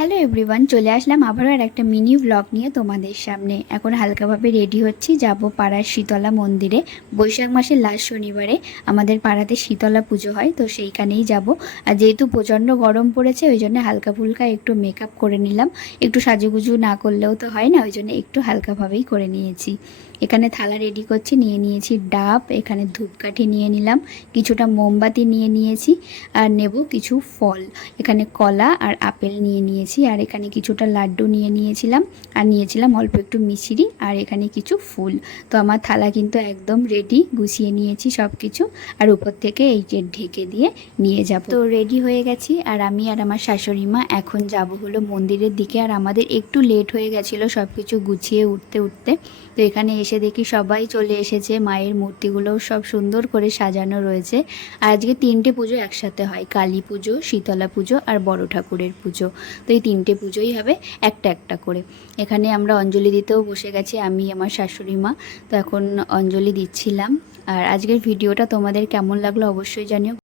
Hello everyone, চলে আসলাম আবারও আর একটা মিনি ব্লগ নিয়ে তোমাদের সামনে। এখন হালকাভাবে রেডি হচ্ছি, যাব পাড়ার শীতলা মন্দিরে। বৈশাখ মাসের লাস্ট শনিবারে আমাদের পাড়াতে শীতলা পুজো হয়, তো সেইখানেই যাব। আর যেহেতু প্রচণ্ড গরম পড়েছে, ওই জন্য হালকা ফুলকা একটু মেকআপ করে নিলাম। একটু সাজুগুজু না করলেও তো হয় না, ওই জন্য একটু হালকাভাবেই করে নিয়েছি। এখানে থালা রেডি করছি, নিয়ে নিয়েছি ডাব, এখানে ধূপকাঠি নিয়ে নিলাম, কিছুটা মোমবাতি নিয়ে নিয়েছি, আর নেব কিছু ফল। এখানে কলা আর আপেল নিয়ে নিয়েছি, আর এখানে কিছুটা লাড্ডু নিয়ে নিয়েছিলাম, আর নিয়েছিলাম অল্প একটু মিষ্টি, আর এখানে কিছু ফুল। তো আমার থালা কিন্তু একদম রেডি, গুছিয়ে নিয়েছি সব কিছু। আর উপর থেকে এই যে ঢেকে দিয়ে নিয়ে যাব। তো রেডি হয়ে গেছি, আর আমি আর আমার শাশুড়ি মা এখন যাব হলো মন্দিরের দিকে। আর আমাদের একটু লেট হয়ে গেছিলো সব কিছু গুছিয়ে উঠতে উঠতে। তো এখানে এসে দেখি সবাই চলে এসেছে, মায়ের মূর্তিগুলোও সব সুন্দর করে সাজানো রয়েছে। আর আজকে 3টে পুজো একসাথে হয়, কালী পুজো, শীতলা পুজো আর বড় ঠাকুরের পুজো। তো এই 3টে পুজোই হবে একটা একটা করে। এখানে আমরা অঞ্জলি দিতেও বসে গেছি, আমি আমার শাশুড়ি মা। তো এখন অঞ্জলি দিচ্ছিলাম। আর আজকের ভিডিওটা তোমাদের কেমন লাগলো অবশ্যই জানিও।